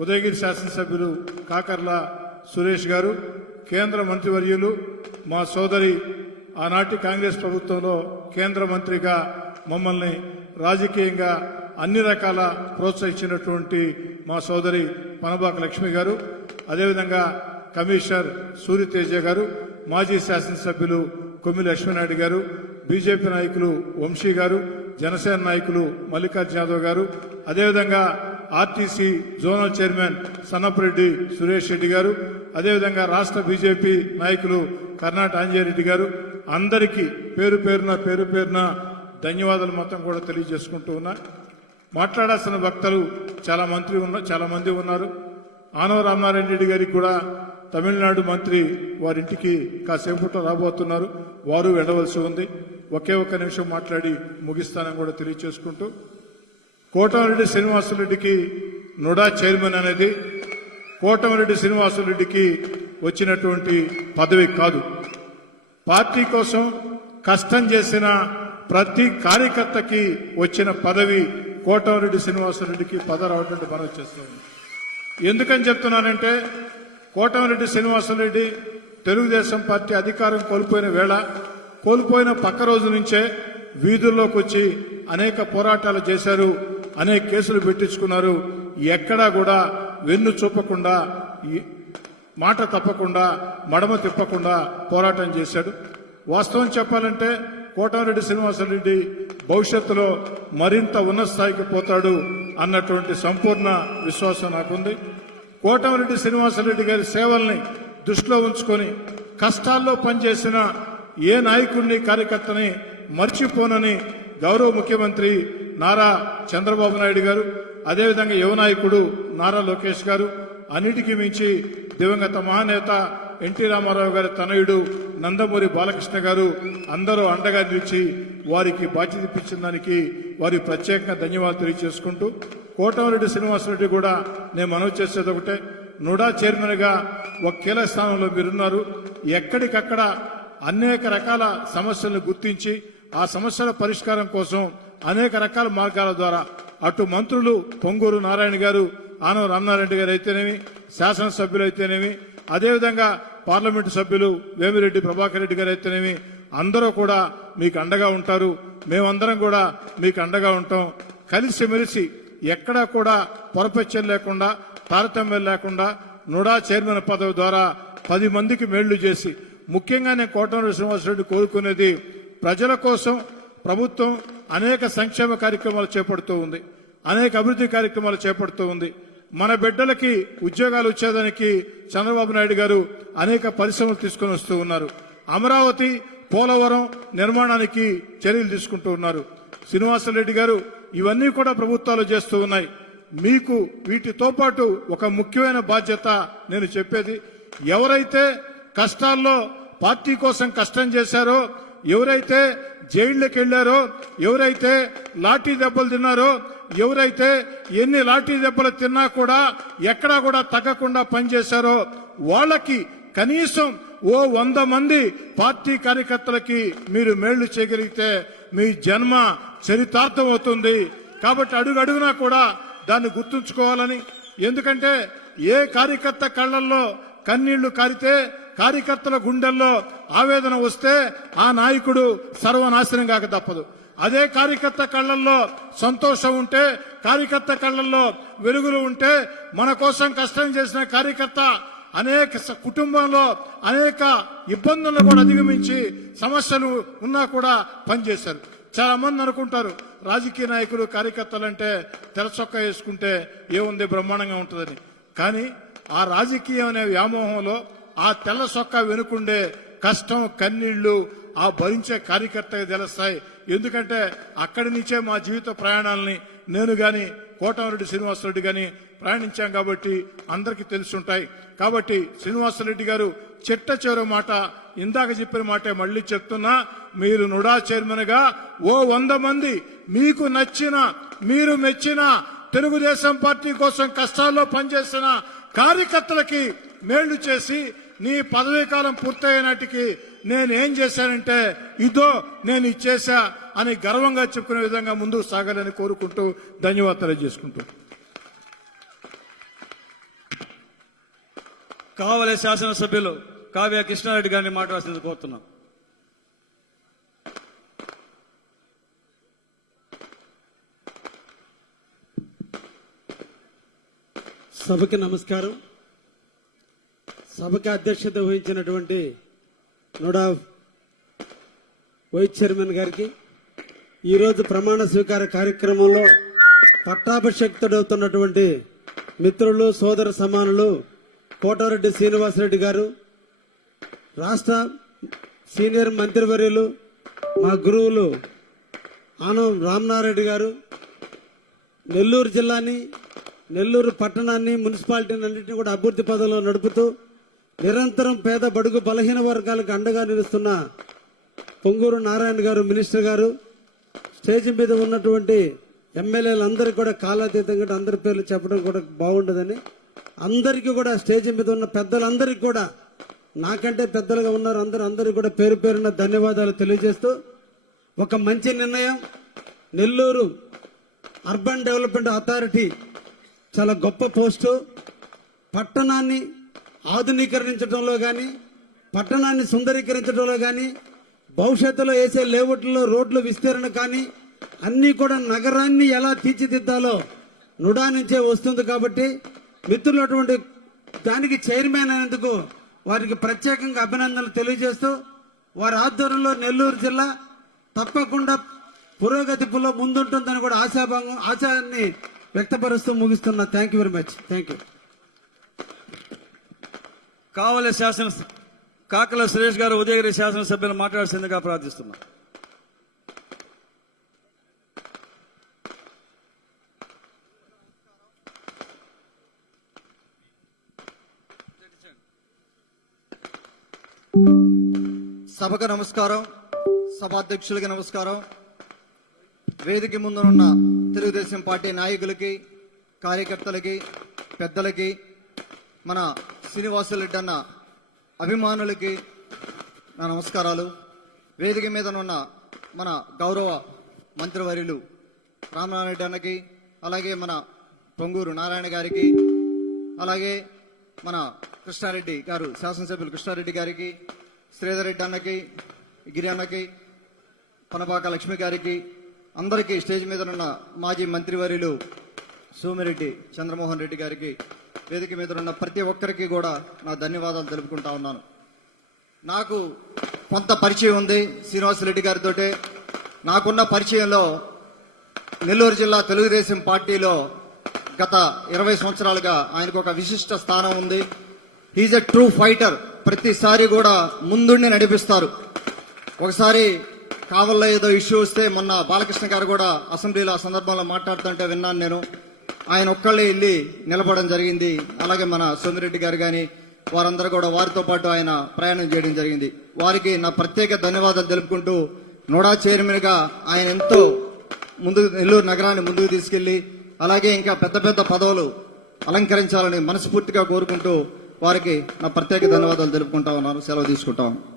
ఉదయగిరి శాసనసభ్యులు కాకర్ల సురేష్ గారు, కేంద్ర మంత్రివర్యులు మా సోదరి ఆనాటి కాంగ్రెస్ ప్రభుత్వంలో కేంద్ర మంత్రిగా మమ్మల్ని రాజకీయంగా అన్ని రకాల ప్రోత్సహించినటువంటి మా సోదరి పనబాక లక్ష్మి గారు, అదేవిధంగా కమిషనర్ సూర్యతేజ గారు, మాజీ శాసనసభ్యులు కొమ్మిలి లక్ష్మీనాయుడు గారు, బీజేపీ నాయకులు వంశీ గారు, జనసేన నాయకులు మల్లికార్జున యాదవ్ గారు, అదేవిధంగా RTC zonal chairman Sannapareddy Suresh Reddy గారు, అదేవిధంగా రాష్ట్ర బీజేపీ నాయకులు కర్ణాట ఆంజనేయరెడ్డి గారు, అందరికీ పేరు పేరున ధన్యవాదాలు మొత్తం కూడా తెలియజేసుకుంటూ ఉన్నా. మాట్లాడాల్సిన వక్తలు చాలా మంది ఉన్నారు. ఆనవ రామనారాయణ రెడ్డి గారికి కూడా తమిళనాడు మంత్రి వారింటికి కాసేపట్లో రాబోతున్నారు. వారు వెళ్ళవలసి ఉంది. ఒకే ఒక్క నిమిషం మాట్లాడి ముగిస్తానని కూడా తెలియజేసుకుంటూ, కోటమిరెడ్డి శ్రీనివాసరెడ్డికి నుడా చైర్మన్ అనేది కోటమిరెడ్డి శ్రీనివాసరెడ్డికి వచ్చినటువంటి పదవి కాదు. పార్టీ కోసం కష్టం చేసిన ప్రతి కార్యకర్తకి వచ్చిన పదవి కోటమిరెడ్డి శ్రీనివాసరెడ్డికి పదవి రావడం మనం చేస్తాం. ఎందుకని చెప్తున్నానంటే, కోటమిరెడ్డి శ్రీనివాసరెడ్డి తెలుగుదేశం పార్టీ అధికారం కోల్పోయిన పక్క రోజు నుంచే వీధుల్లోకి వచ్చి అనేక పోరాటాలు చేశారు, అనేక కేసులు పెట్టించుకున్నారు. ఎక్కడా కూడా వెన్ను చూపకుండా, మాట తప్పకుండా, మడమ తిప్పకుండా పోరాటం చేశాడు. వాస్తవం చెప్పాలంటే కోటమిరెడ్డి శ్రీనివాసరెడ్డి భవిష్యత్తులో మరింత ఉన్నత స్థాయికి పోతాడు అన్నటువంటి సంపూర్ణ విశ్వాసం నాకుంది. కోటమిరెడ్డి శ్రీనివాసరెడ్డి గారి సేవల్ని దృష్టిలో ఉంచుకొని కష్టాల్లో పనిచేసిన ఏ నాయకుడిని, కార్యకర్తని మర్చిపోనని గౌరవ ముఖ్యమంత్రి నారా చంద్రబాబు నాయుడు గారు, అదేవిధంగా యువ నాయకుడు నారా లోకేష్ గారు, అన్నిటికీ మించి దివంగత మహానేత ఎన్టీ రామారావు గారి తనయుడు నందమూరి బాలకృష్ణ గారు అందరూ అండగా నిలిచి వారికి బాధ్యత ఇప్పించిన దానికి వారి ప్రత్యేకంగా ధన్యవాదాలు తెలియజేసుకుంటూ, కోటమిరెడ్డి శ్రీనివాసరెడ్డి కూడా నేను మనవి చేసేది ఒకటే, నుడా చైర్మన్ గా ఒక కీలక స్థానంలో మీరున్నారు. ఎక్కడికక్కడ అనేక రకాల సమస్యలను గుర్తించి ఆ సమస్యల పరిష్కారం కోసం అనేక రకాల మార్గాల ద్వారా అటు మంత్రులు పొంగూరు నారాయణ గారు, ఆనవ రామనారాయణ గారు అయితేనేమి, శాసనసభ్యులు అయితేనేమి, అదేవిధంగా పార్లమెంటు సభ్యులు వేమిరెడ్డి ప్రభాకర్ రెడ్డి గారు అయితేనేమి, అందరూ కూడా మీకు అండగా ఉంటారు. మేమందరం కూడా మీకు అండగా ఉంటాం. కలిసిమెలిసి ఎక్కడా కూడా పొరపచ్చం లేకుండా, తారతమ్యం లేకుండా నుడా చైర్మన్ పదవి ద్వారా 10 మందికి మేళ్లు చేసి, ముఖ్యంగా నేను కోటమిరెడ్డి శ్రీనివాసరెడ్డి కోరుకునేది, ప్రజల కోసం ప్రభుత్వం అనేక సంక్షేమ కార్యక్రమాలు చేపడుతూ ఉంది, అనేక అభివృద్ధి కార్యక్రమాలు చేపడుతూ ఉంది. మన బిడ్డలకి ఉద్యోగాలు వచ్చేదానికి చంద్రబాబు నాయుడు గారు అనేక పరిశ్రమలు తీసుకుని వస్తూ ఉన్నారు. అమరావతి, పోలవరం నిర్మాణానికి చర్యలు తీసుకుంటూ ఉన్నారు. శ్రీనివాసరెడ్డి గారు ఇవన్నీ కూడా ప్రభుత్వాలు చేస్తూ ఉన్నాయి. మీకు వీటితో పాటు ఒక ముఖ్యమైన బాధ్యత నేను చెప్పేది, ఎవరైతే కష్టాల్లో పార్టీ కోసం కష్టం చేశారో, ఎవరైతే జైళ్లకు వెళ్లారో, ఎవరైతే లాఠీ దెబ్బలు తిన్నారో, ఎవరైతే ఎన్ని లాఠీ దెబ్బలు తిన్నా కూడా ఎక్కడా కూడా తగ్గకుండా పనిచేశారో, వాళ్ళకి కనీసం 100 మంది పార్టీ కార్యకర్తలకి మీరు మేళ్లు చేయగలిగితే మీ జన్మ చరితార్థం అవుతుంది. కాబట్టి అడుగడుగునా కూడా దాన్ని గుర్తుంచుకోవాలని, ఎందుకంటే ఏ కార్యకర్త కళ్లల్లో కన్నీళ్లు కారితే, కార్యకర్తల గుండెల్లో ఆవేదన వస్తే ఆ నాయకుడు సర్వనాశనం కాక తప్పదు. అదే కార్యకర్త కళ్లల్లో సంతోషం ఉంటే, కార్యకర్త కళ్లల్లో వెలుగులు ఉంటే, మన కోసం కష్టం చేసిన కార్యకర్త అనేక కుటుంబంలో అనేక ఇబ్బందులను కూడా అధిగమించి సమస్యలు ఉన్నా కూడా పనిచేశారు. చాలా మంది అనుకుంటారు రాజకీయ నాయకులు, కార్యకర్తలంటే తెరచొక్క వేసుకుంటే ఏముంది బ్రహ్మాండంగా ఉంటుందని. కానీ ఆ రాజకీయం అనే వ్యామోహంలో ఆ తెల్ల చొక్కా వెనుకుండే కష్టం, కన్నీళ్లు ఆ భరించే కార్యకర్తగా తెలుస్తాయి. ఎందుకంటే అక్కడి నుంచే మా జీవిత ప్రయాణాలని నేను గాని, కోటమిరెడ్డి శ్రీనివాసరెడ్డి గాని ప్రయాణించాం కాబట్టి అందరికీ తెలుసుంటాయి. కాబట్టి శ్రీనివాసరెడ్డి గారు చిట్ట చివరి మాట, ఇందాక చెప్పిన మాటే మళ్లీ చెప్తున్నా, మీరు నుడా చైర్మన్ గా 100 మంది మీకు నచ్చిన, మీరు మెచ్చిన, తెలుగుదేశం పార్టీ కోసం కష్టాల్లో పనిచేసిన కార్యకర్తలకి మేళ్లు చేసి, నీ పదవీ కాలం పూర్తయ్యేనాటికి నేనేం చేశానంటే ఇదో నేను ఇచ్చేసా అని గర్వంగా చెప్పుకునే విధంగా ముందుకు సాగాలని కోరుకుంటూ ధన్యవాదాలు చేసుకుంటూ కావలి శాసనసభ్యులు కావ్య కృష్ణారెడ్డి గారిని మాట్లాడాల్సింది కోరుతున్నాం. సభకి నమస్కారం. సభకి అధ్యక్షత వహించినటువంటి నోడా వైస్ చైర్మన్ గారికి, ఈరోజు ప్రమాణ స్వీకార కార్యక్రమంలో పట్టాభిషక్తుడవుతున్నటువంటి మిత్రులు, సోదర సమానులు కోటారెడ్డి శ్రీనివాసరెడ్డి గారు, రాష్ట్ర సీనియర్ మంత్రివర్యులు మా గురువులు ఆనం రామనారెడ్డి గారు, నెల్లూరు జిల్లాని, నెల్లూరు పట్టణాన్ని, మున్సిపాలిటీని అన్నింటినీ కూడా అభివృద్ధి పదంలో నడుపుతూ నిరంతరం పేద బడుగు బలహీన వర్గాలకు అండగా నిలుస్తున్న పొంగూరు నారాయణ గారు, మినిస్టర్ గారు, స్టేజ్ మీద ఉన్నటువంటి ఎమ్మెల్యేలందరికీ కూడా కాలాతీతంగా అందరి పేర్లు చెప్పడం కూడా బాగుండదని, అందరికీ కూడా స్టేజ్ మీద ఉన్న పెద్దలందరికీ కూడా, నాకంటే పెద్దలుగా ఉన్నారు అందరికీ కూడా పేరు పేరున ధన్యవాదాలు తెలియజేస్తూ, ఒక మంచి నిర్ణయం. నెల్లూరు అర్బన్ డెవలప్మెంట్ అథారిటీ చాలా గొప్ప పోస్టు. పట్టణాన్ని ఆధునీకరించడంలో కానీ, పట్టణాన్ని సుందరీకరించడంలో కానీ, భవిష్యత్తులో వేసే లేఅవుట్లో రోడ్ల విస్తరణ కానీ అన్నీ కూడా నగరాన్ని ఎలా తీర్చిదిద్దాలో నుడా నుంచే వస్తుంది. కాబట్టి మిత్రులు అటువంటి దానికి చైర్మన్ అయినందుకు వారికి ప్రత్యేకంగా అభినందనలు తెలియజేస్తూ, వారి ఆధ్వర్యంలో నెల్లూరు జిల్లా తప్పకుండా పురోగతిలో ముందుంటుందని కూడా ఆశాన్ని వ్యక్తపరుస్తూ ముగిస్తున్నా. Thank you very much. Thank you. Kavali Kakarla Suresh గారు ఉదయగిరి శాసనసభ్యులు మాట్లాడాల్సిందిగా ప్రార్థిస్తున్నాం. సభకు నమస్కారం, సభాధ్యక్షులకి నమస్కారం, వేదిక ముందున్న తెలుగుదేశం పార్టీ నాయకులకి, కార్యకర్తలకి, పెద్దలకి, మన శ్రీనివాసరెడ్డి అన్న అభిమానులకి నా నమస్కారాలు. వేదిక మీద ఉన్న మన గౌరవ మంత్రివర్యులు రామనారాయణ అన్నకి, అలాగే మన పొంగూరు నారాయణ గారికి, అలాగే మన కృష్ణారెడ్డి గారు, శాసనసభ్యులు కృష్ణారెడ్డి గారికి, శ్రీధర్ రెడ్డి అన్నకి, గిరి అన్నకి, పనపాక లక్ష్మి గారికి, అందరికీ స్టేజ్ మీద ఉన్న మాజీ మంత్రివర్యులు సోమిరెడ్డి చంద్రమోహన్ రెడ్డి గారికి, వేదిక మీద ఉన్న ప్రతి ఒక్కరికి కూడా నా ధన్యవాదాలు తెలుపుకుంటా ఉన్నాను. నాకు కొంత పరిచయం ఉంది శ్రీనివాసరెడ్డి గారితో. నాకున్న పరిచయంలో నెల్లూరు జిల్లా తెలుగుదేశం పార్టీలో గత 20 సంవత్సరాలుగా ఆయనకు ఒక విశిష్ట స్థానం ఉంది. He's a true fighter. ప్రతిసారి కూడా ముందుండి నడిపిస్తారు. ఒకసారి కావల్లో ఏదో ఇష్యూ వస్తే మొన్న బాలకృష్ణ గారు కూడా అసెంబ్లీలో ఆ సందర్భంలో మాట్లాడుతుంటే విన్నాను నేను. ఆయన ఒక్కళ్ళే వెళ్ళి నిలబడడం జరిగింది. అలాగే మన సోమిరెడ్డి గారు కానీ వారందరూ కూడా వారితో పాటు ఆయన ప్రయాణం చేయడం జరిగింది. వారికి నా ప్రత్యేక ధన్యవాదాలు తెలుపుకుంటూ, నోడా చైర్మన్ గా ఆయన ఎంతో నెల్లూరు నగరాన్ని ముందుకు తీసుకెళ్లి అలాగే ఇంకా పెద్ద పెద్ద పదవులు అలంకరించాలని మనస్ఫూర్తిగా కోరుకుంటూ వారికి నా ప్రత్యేక ధన్యవాదాలు తెలుపుకుంటా ఉన్నాను. సెలవు తీసుకుంటా ఉన్నాను.